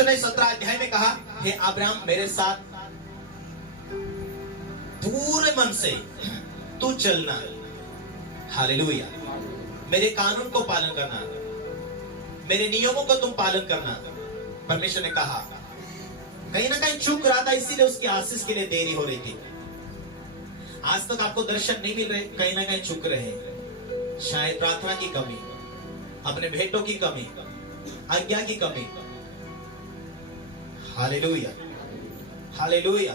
परमेश्वर ने 17 अध्याय में कहा, हे अब्राहम मेरे साथ पूरे मन से तू चलना, हालेलुया, मेरे कानून को पालन करना, मेरे नियमों को तुम पालन करना। परमेश्वर ने कहा, कहीं ना कहीं चूक रहा था, इसीलिए उसकी आशीष के लिए देरी हो रही थी। आज तक आपको दर्शन नहीं मिल रहे, कहीं ना कहीं चूक रहे हैं। शायद प्रार्थना की कमी, अपने भेंटों की कमी, आज्ञा की कमी। Hallelujah, hallelujah.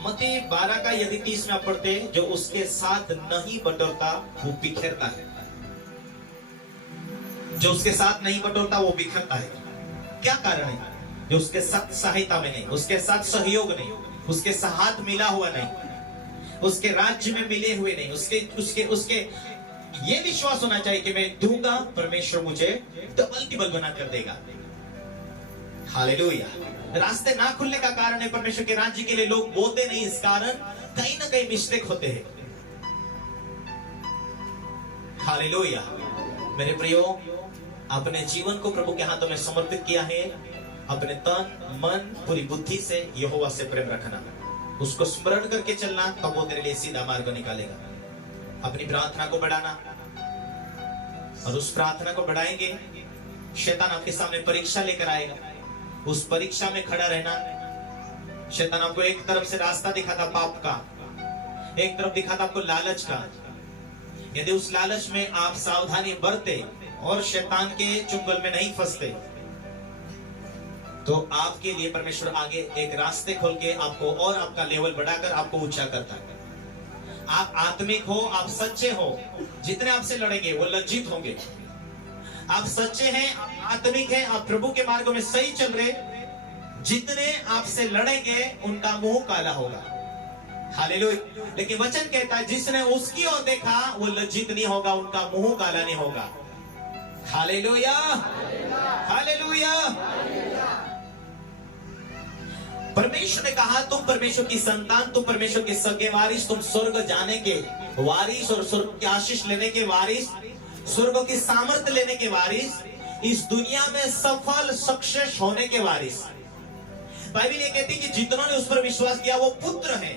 मत्ती 12 का यदि 30 में आप पढ़ते, जो उसके साथ नहीं बटोरता वो बिखरता है, जो उसके साथ नहीं बटोरता वो बिखरता है। क्या कारण है? जो उसके साथ सहायता में नहीं, उसके साथ सहयोग नहीं, उसके साथ मिला हुआ नहीं, उसके राज्य में मिले हुए नहीं, उसके ये विश्वास होना चाहिए कि मैं दूंगा, परमेश्वर मुझे डबल टिबल बना कर देगा। हालेलुया। रास्ते ना खुलने का कारण है परमेश्वर के राज्य के लिए लोग बोलते नहीं, इस कारण कहीं ना कहीं मिस्टेक होते हैं। हालेलुया। मेरे प्रियो, अपने जीवन को प्रभु के हाथों में समर्पित किया है। अपने तन मन पूरी बुद्धि से यहोवा से प्रेम रखना, उसको स्मरण करके चलना, तब वो तेरे लिए सीधा मार्ग निकालेगा। अपनी प्रार्थना को बढ़ाना, और उस प्रार्थना को बढ़ाएंगे, शैतान आपके सामने परीक्षा लेकर आएगा। उस परीक्षा में खड़ा रहना। शैतान आपको एक तरफ से रास्ता दिखाता पाप का, एक तरफ दिखाता आपको लालच का। यदि उस लालच में आप सावधानी बरते और शैतान के चुंगल में नहीं फंसते, तो आपके लिए परमेश्वर आगे एक रास्ते खोल के आपको और आपका लेवल बढ़ाकर आपको ऊंचा करता है। आप आत्मिक हो, आप सच्चे हो, जितने आपसे लड़ेंगे वो लज्जित होंगे। आप सच्चे हैं, आप आत्मिक हैं, आप प्रभु के मार्ग में सही चल रहे, जितने आपसे लड़ेंगे उनका मुंह काला होगा। हालेलुया। लेकिन वचन कहता है, जिसने उसकी ओर देखा वो लज्जित नहीं होगा, उनका मुंह काला नहीं होगा। Hallelujah, hallelujah. परमेश्वर ने कहा, तुम परमेश्वर की संतान, तुम परमेश्वर के सगे वारिस, तुम स्वर्ग जाने के वारिस और स्वर्ग की आशीष लेने के वारिस, स्वर्ग की सामर्थ्य लेने के वारिस, इस दुनिया में सफल सक्सेस होने के वारिस। बाइबल ये कहती है कि जितनों ने उस पर विश्वास किया वो पुत्र है।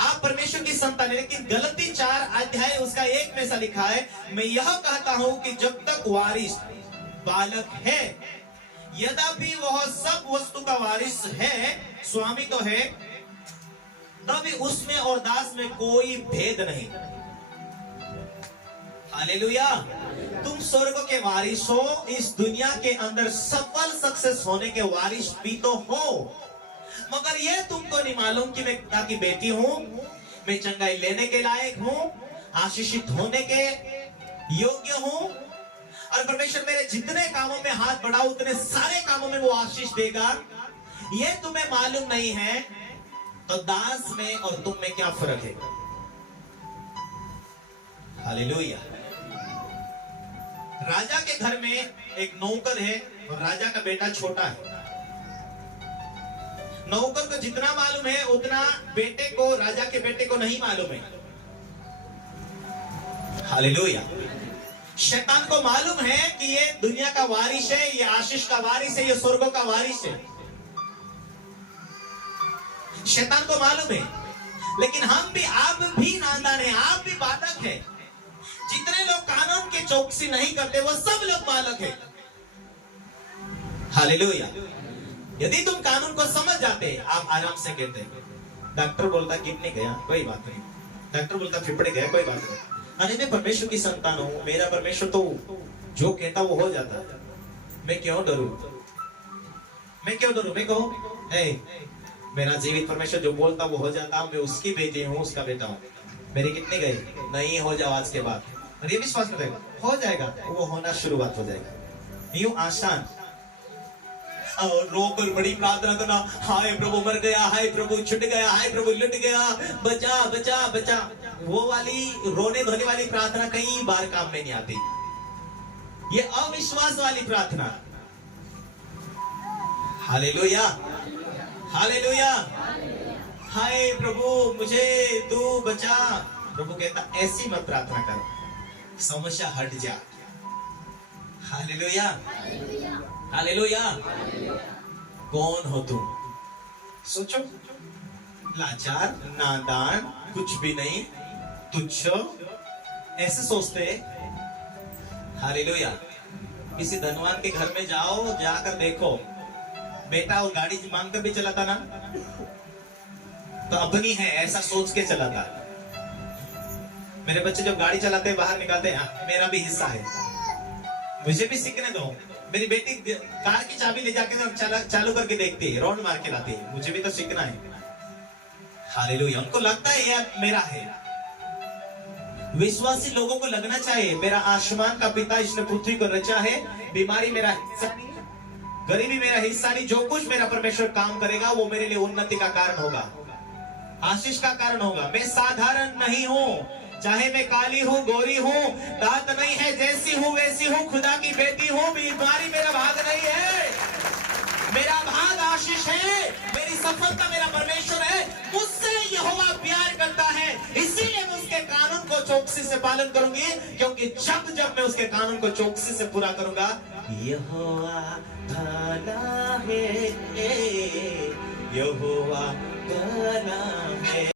आप परमेश्वर की संतान है। लेकिन गलती 4 अध्याय उसका 1 में ऐसा लिखा है, मैं यह कहता हूं कि जब तक वारिस बालक है, यद्यपि वह सब वस्तु का वारिस है, स्वामी तो है, तभी उसमें और दास में कोई भेद नहीं। हालेलुया। तुम स्वर्ग के वारिस हो, इस दुनिया के अंदर सफल सक्सेस होने के वारिस भी तो हो, मगर ये तुमको नहीं मालूम कि मैं पिता की बेटी हूं, मैं चंगाई लेने के लायक हूं, आशीषित होने के योग्य हूं, और परमेश्वर मेरे जितने कामों में हाथ बढ़ाओ उतने सारे कामों में वो आशीष देगा। ये तुम्हें मालूम नहीं है, तो दास में और तुम में क्या फर्क है? हालेलुया। राजा के घर में एक नौकर है और राजा का बेटा छोटा है। नौकर को जितना मालूम है उतना बेटे को, राजा के बेटे को नहीं मालूम है। हालेलुया। शैतान को मालूम है कि ये दुनिया का वारिस है, ये आशीष का वारिस है, ये स्वर्गों का वारिस है। शैतान को मालूम है। लेकिन हम भी, आप भी नादान है, आप भी बालक है। जितने लोग कानून की चौकसी नहीं करते वो सब लोग बालक है। हालेलुया। यदि तुम कानून को समझ जाते, आप आराम से कहते, डॉक्टर बोलता किडनी गया, कोई बात नहीं। डॉक्टर बोलता फेफड़े गया, कोई बात नहीं। अरे मैं परमेश्वर की संतान हूं, मेरा परमेश्वर तो जो कहता वो हो जाता, मैं क्यों डरूं? मैं क्यों डरूं? मैं कहूं, मेरा जीवित परमेश्वर जो बोलता वो हो जाता, मैं उसकी बेटी हूं, उसका बेटा हूं। मेरे कितने गए? नहीं, हो जाओ आज के बाद। और ये विश्वास करेगा, हो जाएगा, वो होना शुरुआत हो जाएगा। यूं आसान और रोकर बड़ी प्रार्थना करना, हाय प्रभु मर गया, हाय प्रभु छुट गया, हाय प्रभु लुट गया, बचा बचा बचा, वो वाली रोने धोने वाली प्रार्थना कई बार काम में नहीं आती। ये अविश्वास वाली प्रार्थना। Hallelujah, hallelujah. हाय प्रभु मुझे तू बचा। प्रभु कहता ऐसी मत प्रार्थना कर, समस्या हट जा। Hallelujah, hallelujah. कौन हो तुम? सोचो, लाचार, नादान, कुछ भी नहीं, तुच्छ, ऐसे सोचते। हालेलुया। किसी धनवान के घर में जाओ, जाकर देखो, बेटा वो गाड़ी मांग कर भी चलाता ना, तो अपनी है ऐसा सोच के चलाता। मेरे बच्चे जब गाड़ी चलाते हैं, बाहर निकालते हैं, मेरा भी हिस्सा है, मुझे भी सीखने दो। मेरी बेटी कार की चाबी ले जाके चालू करके देखती है, राउंड मार के लाती है, मुझे भी तो सीखना है। हालेलुया। उनको लगता है यह मेरा है। विश्वासी लोगों को लगना चाहिए मेरा आसमान का पिता इसने पृथ्वी को रचा है, बीमारी मेरा हिस्सा नहीं, गरीबी मेरा हिस्सा नहीं, जो कुछ मेरा परमेश्वर काम करेगा वो मेरे लिए उन्नति का कारण होगा, आशीष का कारण होगा। मैं साधारण नहीं हूं, चाहे मैं काली हूं, गोरी हूं, दांत नहीं है, जैसी हूं वैसी हूं, खुदा की बेटी हूं, बीमारी मेरा भाग नहीं है, मेरा भाग आशीष है, मेरी सफलता मेरा परमेश्वर है, मुझसे यहोवा प्यार करता है, इसीलिए मैं उसके कानून को चौकसी से पालन करूंगी, क्योंकि जब जब मैं उसके कानून को चौकसी से पूरा करूंगा, यहोवा भला है, यहोवा भला है।